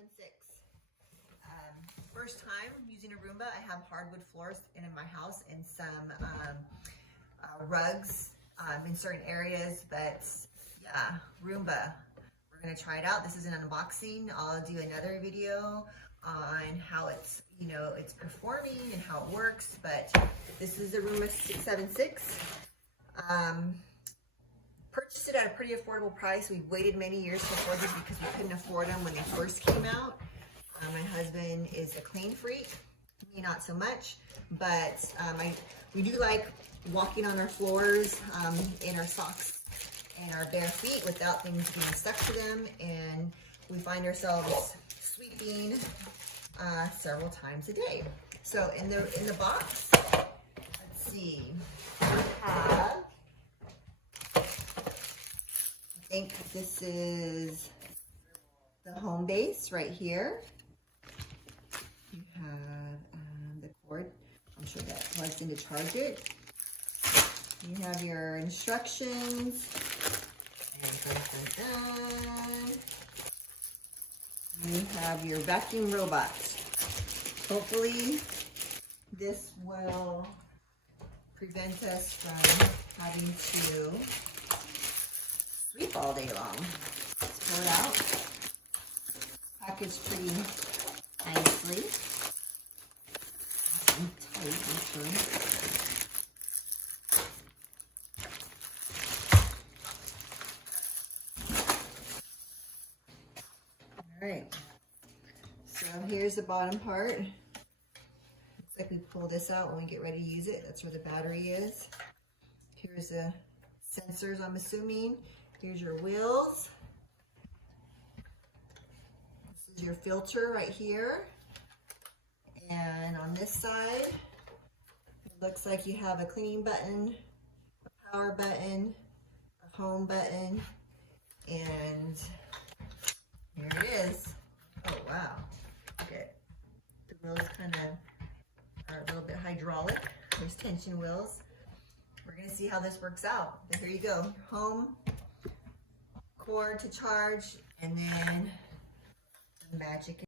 676. First time using a Roomba. I have hardwood floors in my house and some rugs in certain areas, but yeah, Roomba. We're gonna try it out. This is an unboxing. I'll do another video on how it's, it's performing and how it works, but this is the Roomba 676. Purchased it at a pretty affordable price. We've waited many years to afford these because we couldn't afford them when they first came out. My husband is a clean freak, me not so much, but we do like walking on our floors in our socks and our bare feet without things being stuck to them, and we find ourselves sweeping several times a day. So in the box, let's see, we have, I think this is the home base right here. You have the cord. I'm sure that plugs in to charge it. You have your instructions. And you have your vacuum robot. Hopefully this will prevent us from having to sweep all day long. Let's pull it out. Packaged pretty nicely. And tight, actually. All right. So here's the bottom part. Looks like we pull this out when we get ready to use it. That's where the battery is. Here's the sensors, I'm assuming. Here's your wheels. This is your filter right here. And on this side, it looks like you have a cleaning button, a power button, a home button, and here it is. Oh wow, look at the wheels kind of are a little bit hydraulic. There's tension wheels. We're gonna see how this works out. But here you go, home, cord to charge, and then the magic